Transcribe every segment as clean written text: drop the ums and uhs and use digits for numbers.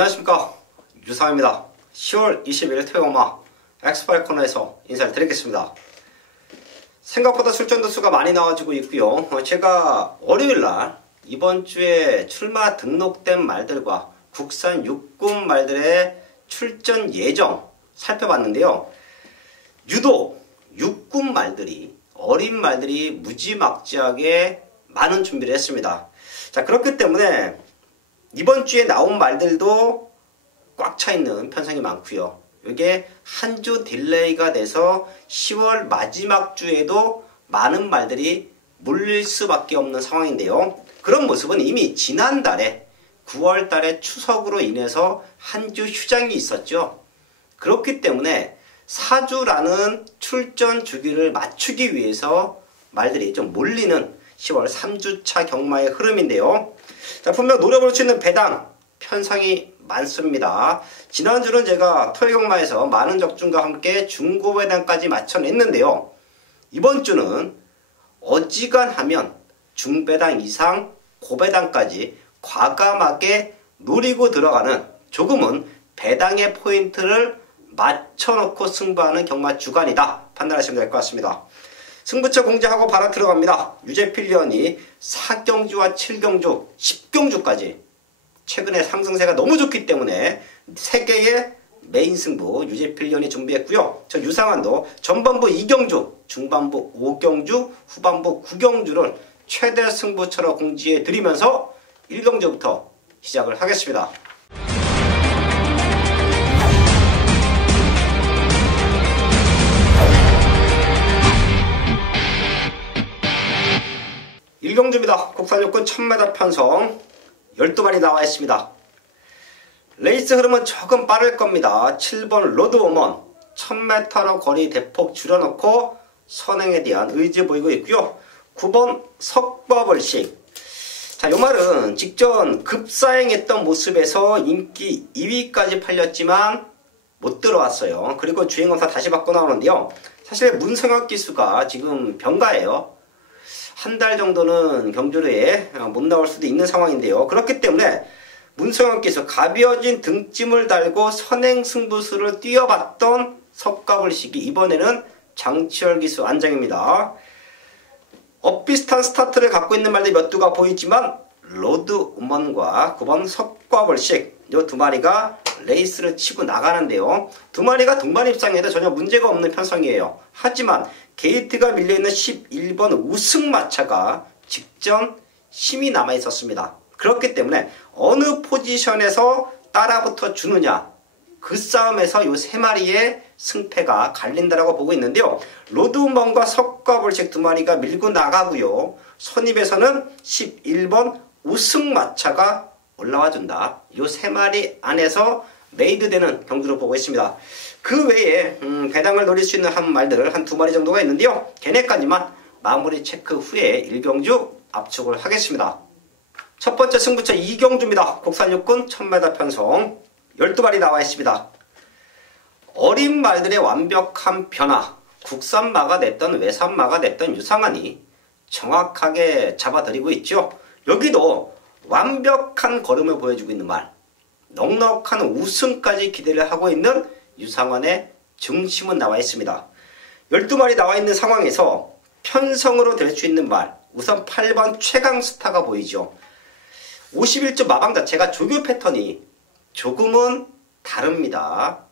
안녕하십니까, 유상입니다. 10월 20일 토요일마 엑스파일 코너에서 인사를 드리겠습니다. 생각보다 출전도 수가 많이 나와지고 있고요. 제가 월요일날 이번 주에 출마 등록된 말들과 국산 육군 말들의 출전 예정 살펴봤는데요. 유독 육군 말들이, 어린 말들이 무지막지하게 많은 준비를 했습니다. 자, 그렇기 때문에 이번 주에 나온 말들도 꽉 차 있는 편성이 많고요. 이게 한 주 딜레이가 돼서 10월 마지막 주에도 많은 말들이 몰릴 수밖에 없는 상황인데요. 그런 모습은 이미 지난달에 9월 달에 추석으로 인해서 한 주 휴장이 있었죠. 그렇기 때문에 사주라는 출전 주기를 맞추기 위해서 말들이 좀 몰리는 10월 3주차 경마의 흐름인데요. 자, 분명 노려볼 수 있는 배당 편성이 많습니다. 지난주는 제가 토요 경마에서 많은 적중과 함께 중고 배당까지 맞춰냈는데요. 이번 주는 어지간하면 중배당 이상 고배당까지 과감하게 노리고 들어가는, 조금은 배당의 포인트를 맞춰놓고 승부하는 경마 주간이다 판단하시면 될 것 같습니다. 승부처 공지하고 바로 들어갑니다. 유재필련이 4경주와 7경주, 10경주까지 최근에 상승세가 너무 좋기 때문에 3개의 메인 승부 유재필련이 준비했고요. 저 유상환도 전반부 2경주, 중반부 5경주, 후반부 9경주를 최대 승부처로 공지해 드리면서 1경주부터 시작을 하겠습니다. 1경주입니다. 국산 육군 1000m 편성 12마리 나와 있습니다. 레이스 흐름은 조금 빠를 겁니다. 7번 로드오먼 1000m로 거리 대폭 줄여놓고 선행에 대한 의지 보이고 있고요. 9번 석과벌식. 자, 요 말은 직전 급사행했던 모습에서 인기 2위까지 팔렸지만 못 들어왔어요. 그리고 주행검사 다시 받고 나오는데요. 사실 문성혁 기수가 지금 병가예요. 한 달 정도는 경주에 못 나올 수도 있는 상황인데요. 그렇기 때문에 문성혁 기수 가벼워진 등짐을 달고 선행 승부수를 뛰어봤던 석가불식이 이번에는 장치열 기수 안장입니다. 엇비슷한 스타트를 갖고 있는 말들이 몇 두가 보이지만 로드우먼과 9번 석가불식, 이 두 마리가 레이스를 치고 나가는데요. 두 마리가 동반 입상해도 전혀 문제가 없는 편성이에요. 하지만 게이트가 밀려있는 11번 우승마차가 직전 힘이 남아있었습니다. 그렇기 때문에 어느 포지션에서 따라붙어 주느냐, 그 싸움에서 이 세 마리의 승패가 갈린다라고 보고 있는데요. 로드우먼과 석가불식 두 마리가 밀고 나가고요. 선입에서는 11번 우승마차가 올라와 준다. 이 세 마리 안에서 메이드되는 경주로 보고 있습니다. 그 외에 배당을 노릴 수 있는 한 말들 한 2마리 정도가 있는데요. 걔네까지만 마무리 체크 후에 1경주 압축을 하겠습니다. 첫 번째 승부처 2경주입니다. 국산 육군 1000m 편성 12마리 나와 있습니다. 어린 말들의 완벽한 변화, 국산마가 냈던 외산마가 냈던 유상환이 정확하게 잡아드리고 있죠. 여기도 완벽한 걸음을 보여주고 있는 말, 넉넉한 우승까지 기대를 하고 있는 유상환의 중심은 나와 있습니다. 12마리 나와 있는 상황에서 편성으로 될 수 있는 말, 우선 8번 최강스타가 보이죠. 51점 마방 자체가 조교 패턴이 조금은 다릅니다.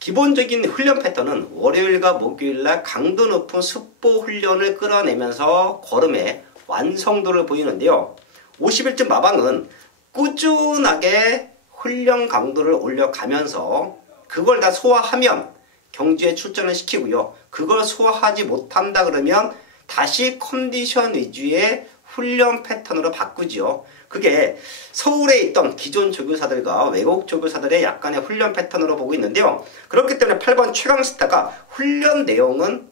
기본적인 훈련 패턴은 월요일과 목요일날 강도 높은 습보 훈련을 끌어내면서 걸음의 완성도를 보이는데요. 51점 마방은 꾸준하게 훈련 강도를 올려가면서 그걸 다 소화하면 경주에 출전을 시키고요. 그걸 소화하지 못한다 그러면 다시 컨디션 위주의 훈련 패턴으로 바꾸지요. 그게 서울에 있던 기존 조교사들과 외국 조교사들의 약간의 훈련 패턴으로 보고 있는데요. 그렇기 때문에 8번 최강스타가 훈련 내용은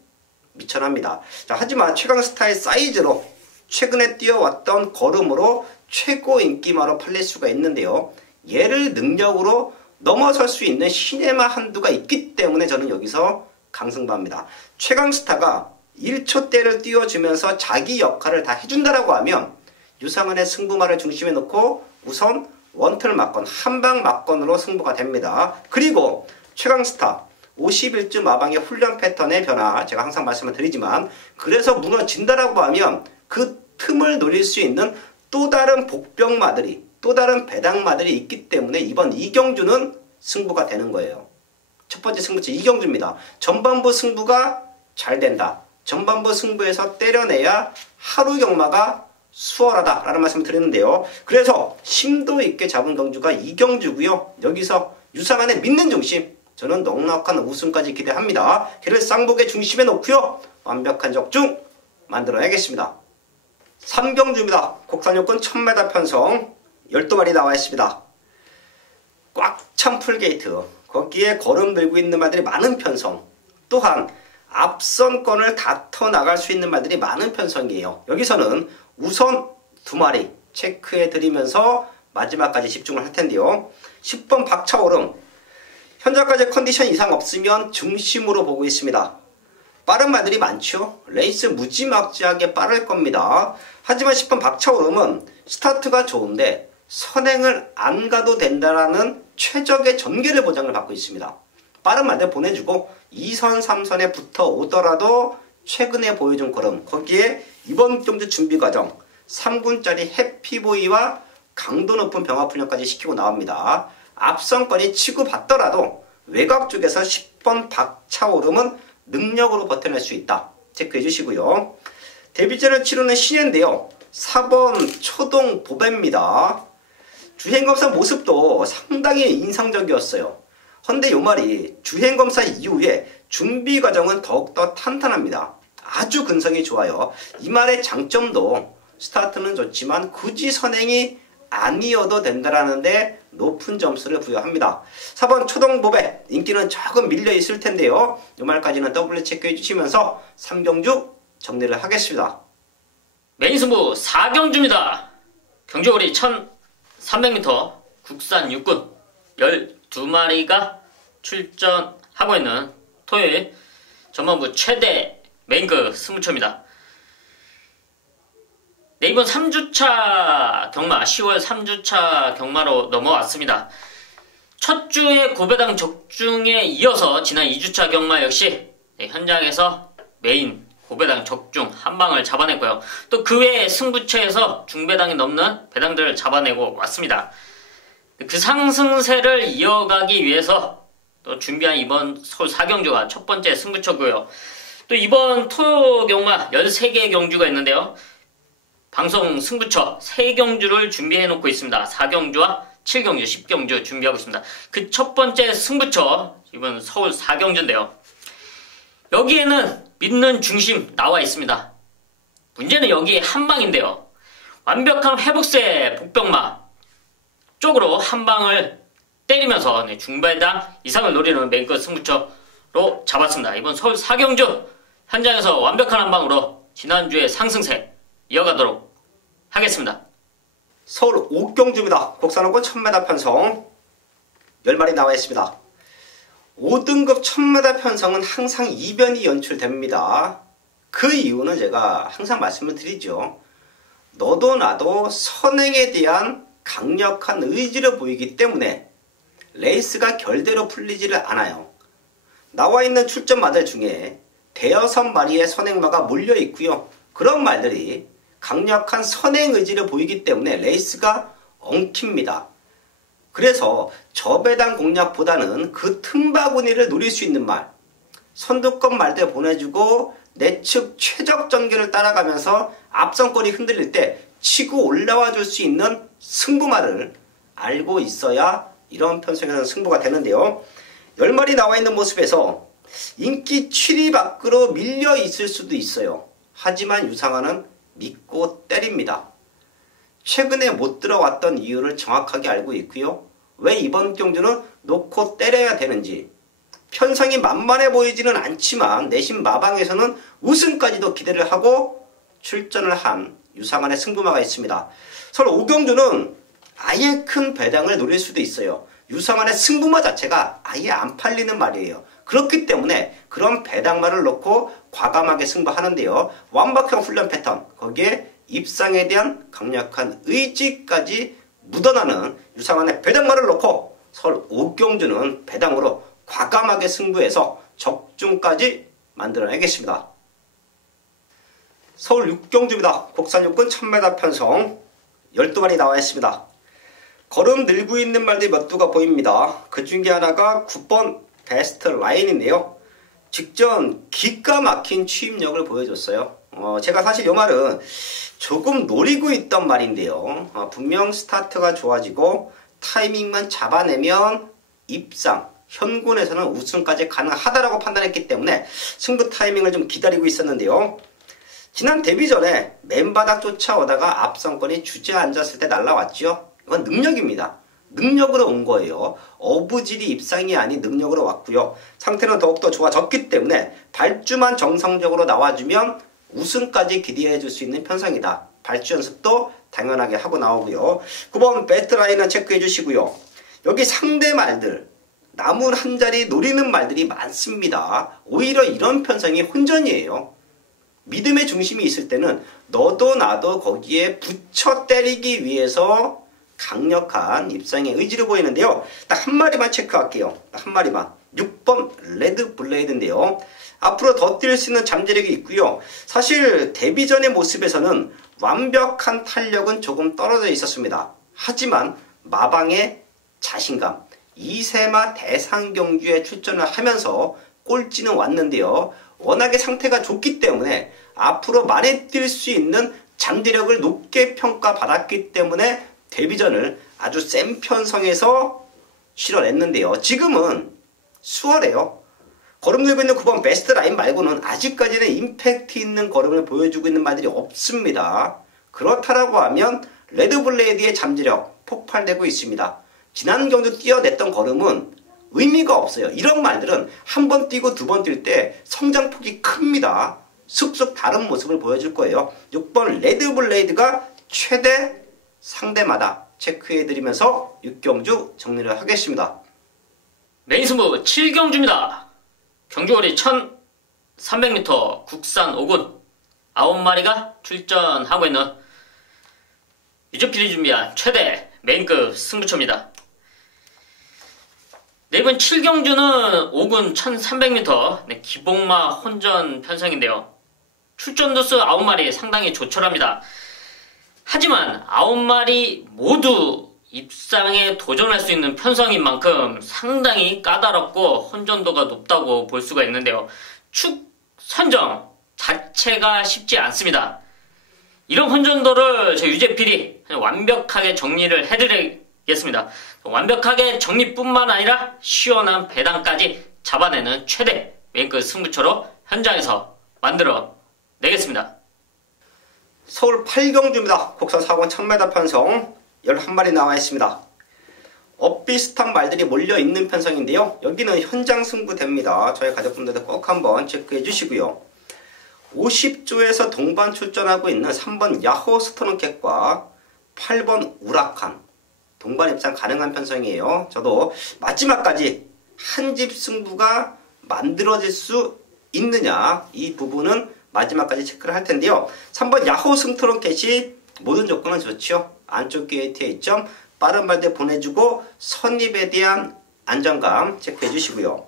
미천합니다. 자, 하지만 최강스타의 사이즈로 최근에 뛰어왔던 걸음으로 최고 인기마로 팔릴 수가 있는데요. 얘를 능력으로 넘어설 수 있는 시네마 한두가 있기 때문에 저는 여기서 강승부합니다. 최강스타가 1초대를 띄워주면서 자기 역할을 다 해준다라고 하면 유상환의 승부마를 중심에 놓고 우선 원투를 맞건 한방 맞건으로 승부가 됩니다. 그리고 최강스타 51주 마방의 훈련 패턴의 변화, 제가 항상 말씀을 드리지만, 그래서 무너진다라고 하면 그 틈을 노릴 수 있는 또 다른 복병마들이, 또 다른 배당마들이 있기 때문에 이번 이경주는 승부가 되는 거예요. 첫 번째 승부처 이경주입니다. 전반부 승부가 잘 된다. 전반부 승부에서 때려내야 하루 경마가 수월하다 라는 말씀을 드리는데요. 그래서 심도 있게 잡은 경주가 이경주고요. 여기서 유상한의 믿는 중심, 저는 넉넉한 우승까지 기대합니다. 걔를 쌍복의 중심에 놓고요. 완벽한 적중 만들어야겠습니다. 3경주입니다. 국산요건 1000m 편성 12마리 나와 있습니다. 꽉 찬 풀게이트, 거기에 걸음 들고 있는 말들이 많은 편성, 또한 앞선권을 다퉈 나갈 수 있는 말들이 많은 편성이에요. 여기서는 우선 2마리 체크해 드리면서 마지막까지 집중을 할 텐데요. 10번 박차오름, 현재까지 컨디션 이상 없으면 중심으로 보고 있습니다. 빠른 말들이 많죠. 레이스 무지막지하게 빠를 겁니다. 하지만 10번 박차오름은 스타트가 좋은데 선행을 안 가도 된다라는 최적의 전개를 보장을 받고 있습니다. 빠른 말들 보내주고 2선 3선에 붙어 오더라도 최근에 보여준 걸음, 거기에 이번 경주 준비 과정 3군짜리 해피보이와 강도 높은 병합훈련까지 시키고 나옵니다. 앞선거리 치고 받더라도 외곽 쪽에서 10번 박차오름은 능력으로 버텨낼 수 있다. 체크해 주시고요. 데뷔전을 치르는 신예인데요. 4번 초동 보배입니다. 주행검사 모습도 상당히 인상적이었어요. 헌데 요 말이 주행검사 이후에 준비 과정은 더욱더 탄탄합니다. 아주 근성이 좋아요. 이 말의 장점도 스타트는 좋지만 굳이 선행이 아니어도 된다라는데 높은 점수를 부여합니다. 4번 초동보배, 인기는 조금 밀려 있을 텐데요. 이 말까지는 더블 체크해 주시면서 3경주 정리를 하겠습니다. 메인 승부 4경주입니다. 경주거리 1300m, 국산 육군 12마리가 출전하고 있는 토요일 전반부 최대 메인급 승부처입니다. 네, 이번 3주차 경마, 10월 3주차 경마로 넘어왔습니다. 첫 주의 고배당 적중에 이어서 지난 2주차 경마 역시 현장에서 메인 고배당 적중 한 방을 잡아냈고요. 또 그 외의 승부처에서 중배당이 넘는 배당들을 잡아내고 왔습니다. 그 상승세를 이어가기 위해서 또 준비한 이번 서울 4경주가 첫 번째 승부처고요. 또 이번 토요 경마 13개의 경주가 있는데요. 방송 승부처 3경주를 준비해 놓고 있습니다. 4경주와 7경주, 10경주 준비하고 있습니다. 그 첫 번째 승부처, 이번 서울 4경주인데요. 여기에는 믿는 중심 나와 있습니다. 문제는 여기에 한방인데요. 완벽한 회복세 복병마 쪽으로 한방을 때리면서 중배당 이상을 노리는 메인급 승부처로 잡았습니다. 이번 서울 4경주 현장에서 완벽한 한방으로 지난주의 상승세 이어가도록 하겠습니다. 서울 5경주입니다. 국산호권 1000m 편성 10마리 나와 있습니다. 5등급 1000m 편성은 항상 이변이 연출됩니다. 그 이유는 제가 항상 말씀을 드리죠. 너도 나도 선행에 대한 강력한 의지를 보이기 때문에 레이스가 결대로 풀리지를 않아요. 나와 있는 출전 마들 중에 대여섯 마리의 선행마가 몰려 있고요. 그런 말들이 강력한 선행 의지를 보이기 때문에 레이스가 엉킵니다. 그래서 저배당 공략보다는 그 틈바구니를 노릴 수 있는 말, 선두권 말들 보내주고 내측 최적 전개를 따라가면서 앞선거리 흔들릴 때 치고 올라와 줄 수 있는 승부말을 알고 있어야 이런 편성에서는 승부가 되는데요. 10마리 나와 있는 모습에서 인기 7위 밖으로 밀려 있을 수도 있어요. 하지만 유상한은 믿고 때립니다. 최근에 못 들어왔던 이유를 정확하게 알고 있고요. 왜 이번 경주는 놓고 때려야 되는지, 편성이 만만해 보이지는 않지만 내심 마방에서는 우승까지도 기대를 하고 출전을 한 유상한의 승부마가 있습니다. 서울 5경주는 아예 큰 배당을 노릴 수도 있어요. 유상한의 승부마 자체가 아예 안 팔리는 말이에요. 그렇기 때문에 그런 배당마를 놓고 과감하게 승부하는데요. 완벽한 훈련 패턴, 거기에 입상에 대한 강력한 의지까지 묻어나는 유상한의 배당마를 놓고 서울 옥경주는 배당으로 과감하게 승부해서 적중까지 만들어내겠습니다. 서울 육경주입니다. 국산 육군 1000m 편성 12마리 나와 있습니다. 걸음 늘고 있는 말들이 몇 두가 보입니다. 그 중에 하나가 9번 베스트 라인인데요. 직전 기가 막힌 추임력을 보여줬어요. 제가 사실 이 말은 조금 노리고 있던 말인데요. 분명 스타트가 좋아지고 타이밍만 잡아내면 입상, 현군에서는 우승까지 가능하다라고 판단했기 때문에 승부 타이밍을 좀 기다리고 있었는데요. 지난 데뷔전에 맨바닥 쫓아오다가 앞선권이 주저앉았을 때 날라왔죠. 이건 능력입니다. 능력으로 온 거예요. 어부질이 입상이 아닌 능력으로 왔고요. 상태는 더욱더 좋아졌기 때문에 발주만 정상적으로 나와주면 우승까지 기대해 줄 수 있는 편성이다. 발주 연습도 당연하게 하고 나오고요. 9번 배트라인은 체크해 주시고요. 여기 상대 말들 나무 한 자리 노리는 말들이 많습니다. 오히려 이런 편성이 혼전이에요. 믿음의 중심이 있을 때는 너도 나도 거기에 붙여 때리기 위해서 강력한 입상의 의지를 보이는데요. 딱 한 마리만 체크할게요. 딱 한 마리만. 6번 레드 블레이드인데요. 앞으로 더 뛸 수 있는 잠재력이 있고요. 사실 데뷔전의 모습에서는 완벽한 탄력은 조금 떨어져 있었습니다. 하지만 마방의 자신감, 이세마 대상경주에 출전을 하면서 꼴찌는 왔는데요. 워낙에 상태가 좋기 때문에 앞으로 많이 뛸 수 있는 잠재력을 높게 평가받았기 때문에 데뷔전을 아주 센 편성에서 실어냈는데요. 지금은 수월해요. 걸음 들고 있는 9번 베스트 라인 말고는 아직까지는 임팩트 있는 걸음을 보여주고 있는 말들이 없습니다. 그렇다라고 하면 레드블레이드의 잠재력 폭발되고 있습니다. 지난 경주 뛰어냈던 걸음은 의미가 없어요. 이런 말들은 한 번 뛰고 두 번 뛸 때 성장폭이 큽니다. 쑥쑥 다른 모습을 보여줄 거예요. 6번 레드블레이드가 최대 상대마다 체크해드리면서 6경주 정리를 하겠습니다. 메인 승부 7경주입니다. 경주거리 1300m 국산 5군 9마리가 출전하고 있는 유저필이 준비한 최대 메인급 승부처입니다. 네, 이번 7경주는 5군 1300m 기복마 혼전 편성인데요. 출전 도수 9마리 상당히 조촐합니다. 하지만 9마리 모두 입상에 도전할 수 있는 편성인 만큼 상당히 까다롭고 혼전도가 높다고 볼 수가 있는데요. 축 선정 자체가 쉽지 않습니다. 이런 혼전도를 저 유재필이 완벽하게 정리를 해드리겠습니다. 완벽하게 정리뿐만 아니라 시원한 배당까지 잡아내는 최대 메인급 승부처로 현장에서 만들어 내겠습니다. 서울 8경주입니다. 국산 4권 1000m 편성 11마리 나와 있습니다. 엇비슷한 말들이 몰려있는 편성인데요. 여기는 현장 승부됩니다. 저희 가족분들도 꼭 한번 체크해 주시고요. 50조에서 동반 출전하고 있는 3번 야호 스토너캣과 8번 우라칸 동반 입상 가능한 편성이에요. 저도 마지막까지 한 집 승부가 만들어질 수 있느냐 이 부분은 마지막까지 체크를 할 텐데요. 3번 야호 스토너캣이 모든 조건은 좋죠. 안쪽 게이트에 있점 빠른 발대 보내주고 선입에 대한 안정감 체크해 주시고요.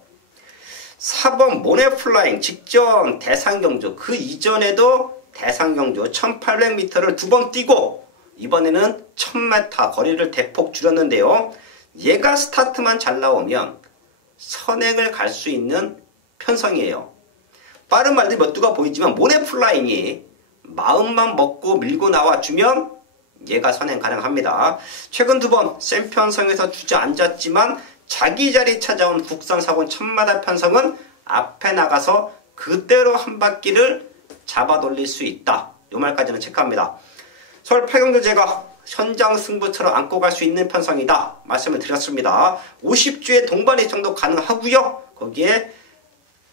4번 모네플라잉 직전 대상경주 그 이전에도 대상경주 1800m를 두 번 뛰고 이번에는 1000m 거리를 대폭 줄였는데요. 얘가 스타트만 잘 나오면 선행을 갈 수 있는 편성이에요. 빠른 말들이 몇 두가 보이지만 모네플라잉이 마음만 먹고 밀고 나와주면 얘가 선행 가능합니다. 최근 두 번 센 편성에서 주저앉았지만 자기 자리 찾아온 국산 4권 1000m 편성은 앞에 나가서 그대로 한 바퀴를 잡아 돌릴 수 있다. 요 말까지는 체크합니다. 서울 8경주 제가 현장 승부처럼 안고 갈 수 있는 편성이다 말씀을 드렸습니다. 50주의 동반 입장도 가능하고요. 거기에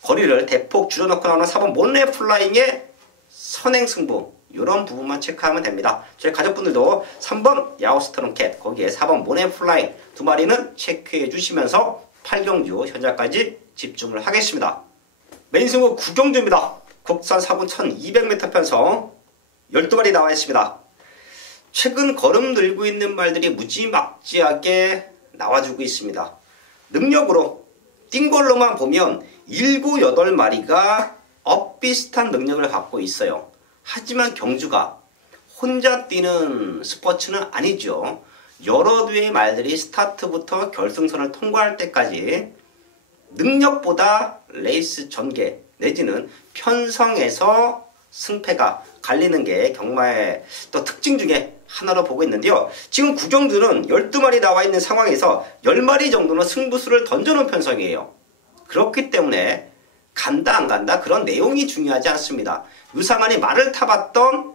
거리를 대폭 줄여놓고 나오는 4번 모네플라잉의 선행 승부 이런 부분만 체크하면 됩니다. 저희 가족분들도 3번 야호스트롱캣 거기에 4번 모네플라잉 두 마리는 체크해 주시면서 8경주 현장까지 집중을 하겠습니다. 메인 승부 9경주입니다. 국산 4분 1200m 편성 12마리 나와 있습니다. 최근 거름 늘고 있는 말들이 무지막지하게 나와주고 있습니다. 능력으로 뛴 걸로만 보면 7, 8마리가 엇비슷한 능력을 갖고 있어요. 하지만 경주가 혼자 뛰는 스포츠는 아니죠. 여러 대의 말들이 스타트부터 결승선을 통과할 때까지 능력보다 레이스 전개 내지는 편성에서 승패가 갈리는 게 경마의 또 특징 중에 하나로 보고 있는데요. 지금 구경주는 12마리 나와 있는 상황에서 10마리 정도는 승부수를 던져놓은 편성이에요. 그렇기 때문에 간다 안 간다 그런 내용이 중요하지 않습니다. 유상한이 말을 타봤던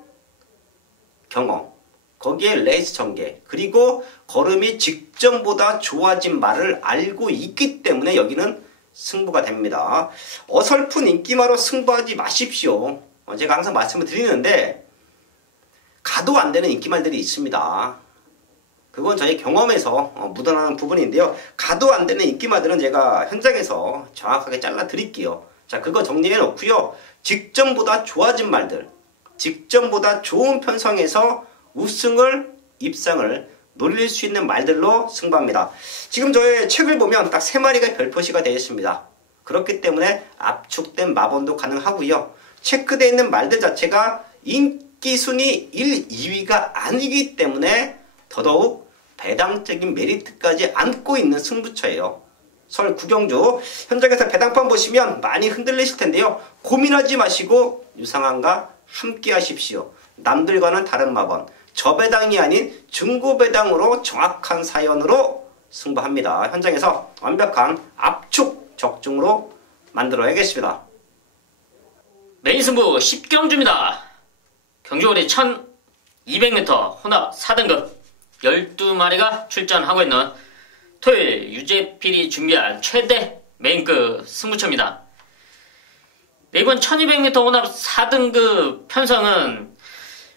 경험, 거기에 레이스 전개, 그리고 걸음이 직전보다 좋아진 말을 알고 있기 때문에 여기는 승부가 됩니다. 어설픈 인기마로 승부하지 마십시오. 제가 항상 말씀을 드리는데 가도 안 되는 인기말들이 있습니다. 그건 저희 경험에서 묻어나는 부분인데요. 가도 안 되는 인기말들은 제가 현장에서 정확하게 잘라 드릴게요. 자, 그거 정리해 놓고요. 직전보다 좋아진 말들, 직전보다 좋은 편성에서 우승을, 입상을 노릴 수 있는 말들로 승부합니다. 지금 저의 책을 보면 딱 3마리가 별표시가 되어 있습니다. 그렇기 때문에 압축된 마번도 가능하고요. 체크되어 있는 말들 자체가 인기 순위 1, 2위가 아니기 때문에 더더욱 배당적인 메리트까지 안고 있는 승부처예요. 설 구경주 현장에서 배당판 보시면 많이 흔들리실 텐데요. 고민하지 마시고 유상한과 함께 하십시오. 남들과는 다른 마번, 저배당이 아닌 중고배당으로 정확한 사연으로 승부합니다. 현장에서 완벽한 압축 적중으로 만들어야겠습니다. 메인 승부 10경주입니다. 경주거리 1200m 혼합 4등급 12마리가 출전하고 있는 토요일 유재필이 준비한 최대 메인급 승부처입니다. 이번 1200m 혼합 4등급 편성은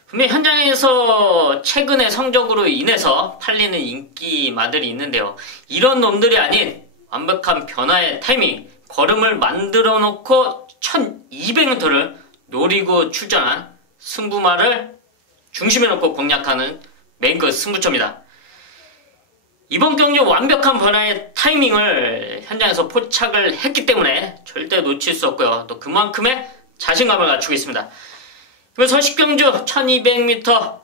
분명히 현장에서 최근의 성적으로 인해서 팔리는 인기마들이 있는데요. 이런 놈들이 아닌 완벽한 변화의 타이밍, 걸음을 만들어 놓고 1200m를 노리고 출전한 승부마를 중심에 놓고 공략하는 메인급 승부처입니다. 이번 경주 완벽한 변화의 타이밍을 현장에서 포착을 했기 때문에 절대 놓칠 수 없고요. 또 그만큼의 자신감을 갖추고 있습니다. 이번 서식경주 1200m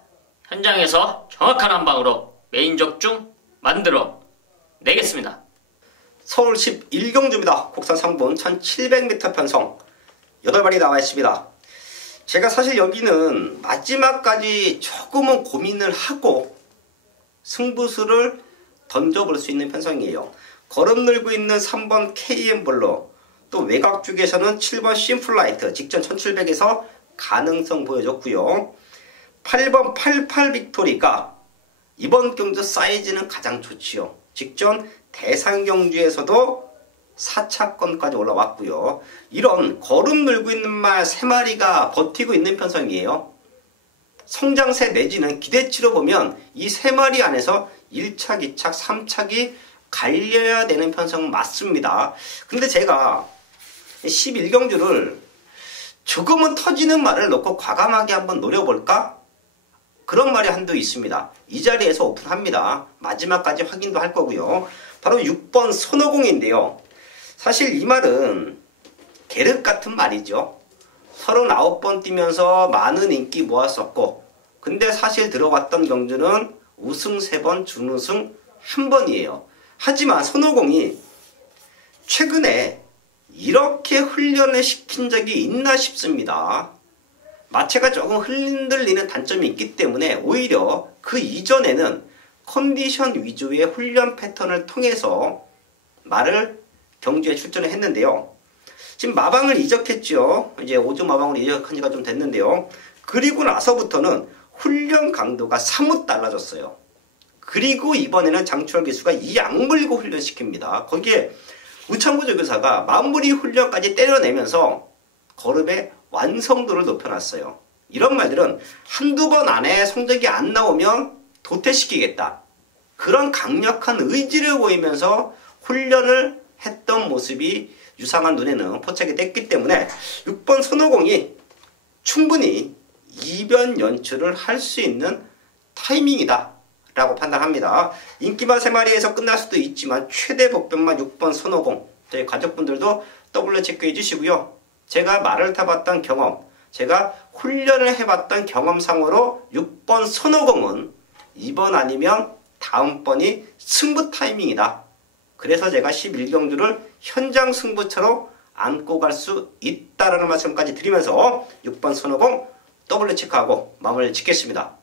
현장에서 정확한 한 방으로 메인 적중 만들어 내겠습니다. 서울 11경주입니다. 국산 3분 1700m 편성 8마리 나와 있습니다. 제가 사실 여기는 마지막까지 조금은 고민을 하고 승부수를 던져볼 수 있는 편성이에요. 걸음 늘고 있는 3번 KM블루, 또 외곽 쪽에서는 7번 심플라이트 직전 1700에서 가능성 보여줬고요. 8번 88 빅토리가 이번 경주 사이즈는 가장 좋지요. 직전 대상경주에서도 4차권까지 올라왔고요. 이런 걸음 늘고 있는 말 3마리가 버티고 있는 편성이에요. 성장세 내지는 기대치로 보면 이 3마리 안에서 1착, 2착, 3착이 갈려야 되는 편성은 맞습니다. 근데 제가 11경주를 조금은 터지는 말을 놓고 과감하게 한번 노려볼까? 그런 말이 한두 있습니다. 이 자리에서 오픈합니다. 마지막까지 확인도 할 거고요. 바로 6번 손오공인데요. 사실 이 말은 계륵 같은 말이죠. 39번 뛰면서 많은 인기 모았었고, 근데 사실 들어왔던 경주는 우승 3번, 준우승 1번이에요. 하지만 손오공이 최근에 이렇게 훈련을 시킨 적이 있나 싶습니다. 마체가 조금 흔들리는 단점이 있기 때문에 오히려 그 이전에는 컨디션 위주의 훈련 패턴을 통해서 말을 경주에 출전을 했는데요. 지금 마방을 이적했죠. 이제 5조 마방으로 이적한 지가 좀 됐는데요. 그리고 나서부터는 훈련 강도가 사뭇 달라졌어요. 그리고 이번에는 장추월 기수가 이 악물고 훈련시킵니다. 거기에 우창구 조교사가 마무리 훈련까지 때려내면서 걸음의 완성도를 높여놨어요. 이런 말들은 한두 번 안에 성적이 안 나오면 도태시키겠다. 그런 강력한 의지를 보이면서 훈련을 했던 모습이 유상한 눈에는 포착이 됐기 때문에 6번 손오공이 충분히 이변 연출을 할 수 있는 타이밍이다 라고 판단합니다. 인기마 3마리에서 끝날 수도 있지만 최대 복변만 6번 손오공, 저희 가족분들도 더블로 체크해 주시고요. 제가 말을 타봤던 경험, 제가 훈련을 해봤던 경험상으로 6번 손오공은 이번 아니면 다음번이 승부 타이밍이다. 그래서 제가 11경주를 현장 승부처로 안고 갈 수 있다라는 말씀까지 드리면서 6번 손오공 더블로 체크하고 마무리를 짓겠습니다.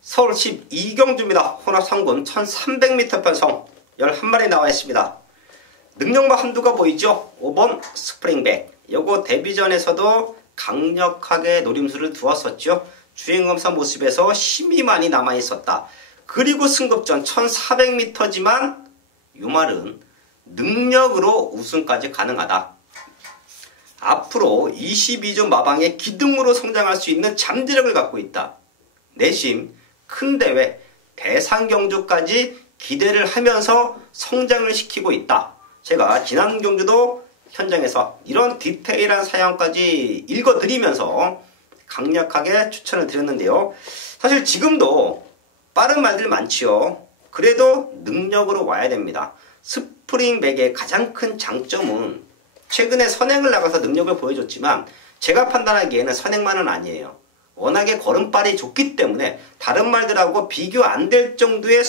서울 12경주입니다. 혼합 3군 1300m 편성 11마리 나와 있습니다. 능력만 한두가 보이죠? 5번 스프링백. 요거 데뷔전에서도 강력하게 노림수를 두었었죠. 주행검사 모습에서 힘이 많이 남아 있었다. 그리고 승급전 1400m지만 이 말은 능력으로 우승까지 가능하다. 앞으로 22조 마방의 기둥으로 성장할 수 있는 잠재력을 갖고 있다. 내심 큰 대회 대상 경주까지 기대를 하면서 성장을 시키고 있다. 제가 지난 경주도 현장에서 이런 디테일한 사연까지 읽어드리면서 강력하게 추천을 드렸는데요. 사실 지금도 빠른 말들 많지요. 그래도 능력으로 와야 됩니다. 스프링백의 가장 큰 장점은 최근에 선행을 나가서 능력을 보여줬지만 제가 판단하기에는 선행만은 아니에요. 워낙에 걸음발이 좋기 때문에 다른 말들하고 비교 안 될 정도의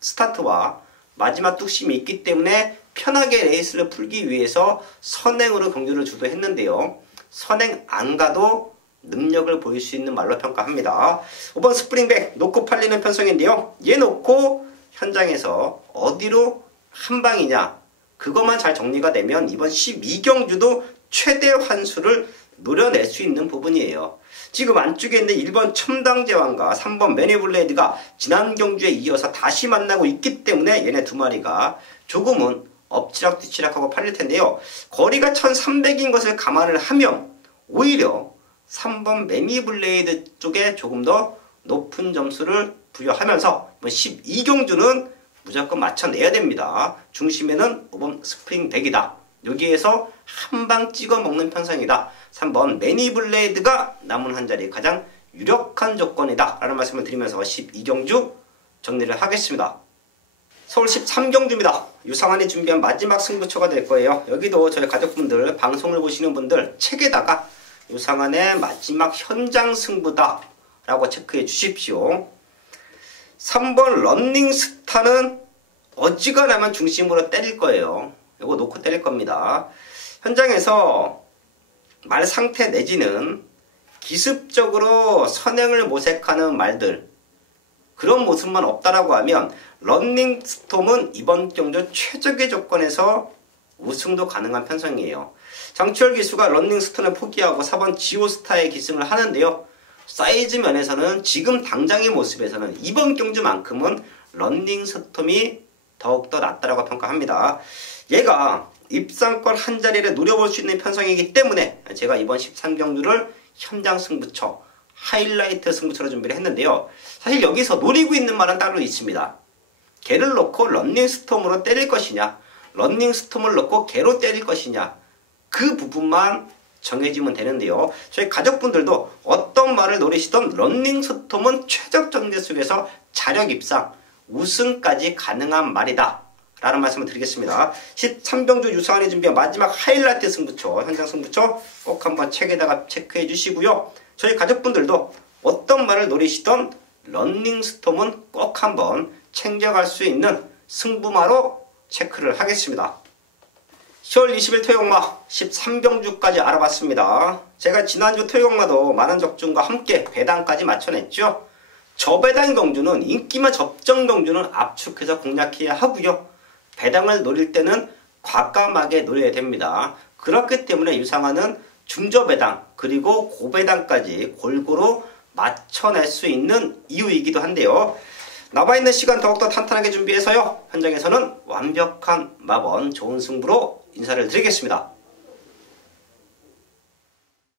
스타트와 마지막 뚝심이 있기 때문에 편하게 레이스를 풀기 위해서 선행으로 경주를 주도했는데요. 선행 안 가도 능력을 보일 수 있는 말로 평가합니다. 5번 스프링백 놓고 팔리는 편성인데요. 얘 놓고 현장에서 어디로 한 방이냐, 그것만 잘 정리가 되면 이번 12경주도 최대 환수를 노려낼 수 있는 부분이에요. 지금 안쪽에 있는 1번 첨당제왕과 3번 매니블레이드가 지난 경주에 이어서 다시 만나고 있기 때문에 얘네 두 마리가 조금은 엎치락뒤치락하고 팔릴 텐데요. 거리가 1300인 것을 감안을 하면 오히려 3번 매니블레이드 쪽에 조금 더 높은 점수를 부여하면서 12경주는 무조건 맞춰내야 됩니다. 중심에는 5번 스프링백이다. 여기에서 한 방 찍어 먹는 편성이다. 3번 매니블레이드가 남은 한 자리 가장 유력한 조건이다 라는 말씀을 드리면서 12경주 정리를 하겠습니다. 서울 13경주입니다. 유상환이 준비한 마지막 승부처가 될 거예요. 여기도 저희 가족분들, 방송을 보시는 분들 책에다가 유상환의 마지막 현장 승부다 라고 체크해 주십시오. 3번 런닝스타는 어지간하면 중심으로 때릴 거예요. 이거 놓고 때릴 겁니다. 현장에서 말 상태 내지는 기습적으로 선행을 모색하는 말들, 그런 모습만 없다라고 하면 런닝스톰은 이번 경주 최적의 조건에서 우승도 가능한 편성이에요. 장추열 기수가 런닝스톤을 포기하고 4번 지오스타에 기승을 하는데요. 사이즈 면에서는 지금 당장의 모습에서는 이번 경주만큼은 런닝스톰이 더욱더 낫다라고 평가합니다. 얘가 입상권 한 자리를 노려볼 수 있는 편성이기 때문에 제가 이번 13경주를 현장 승부처, 하이라이트 승부처로 준비를 했는데요. 사실 여기서 노리고 있는 말은 따로 있습니다. 개를 놓고 런닝스톰으로 때릴 것이냐, 런닝스톰을 놓고 개로 때릴 것이냐, 그 부분만 정해지면 되는데요. 저희 가족분들도 어떤 말을 노리시던 런닝스톰은 최적 전개 속에서 자력 입상, 우승까지 가능한 말이다 라는 말씀을 드리겠습니다. 13경주 유상환이 준비한 마지막 하이라이트 승부처, 현장 승부처 꼭 한번 책에다가 체크해 주시고요. 저희 가족분들도 어떤 말을 노리시던 런닝스톰은 꼭 한번 챙겨갈 수 있는 승부마로 체크를 하겠습니다. 10월 20일 토요일마 13경주까지 알아봤습니다. 제가 지난주 토요일마도 많은 적중과 함께 배당까지 맞춰냈죠. 저배당 경주는 인기만 접전 경주는 압축해서 공략해야 하고요. 배당을 노릴 때는 과감하게 노려야 됩니다. 그렇기 때문에 유상환은 중저배당 그리고 고배당까지 골고루 맞춰낼 수 있는 이유이기도 한데요. 남아있는 시간 더욱더 탄탄하게 준비해서요. 현장에서는 완벽한 마번 좋은 승부로 인사를 드리겠습니다.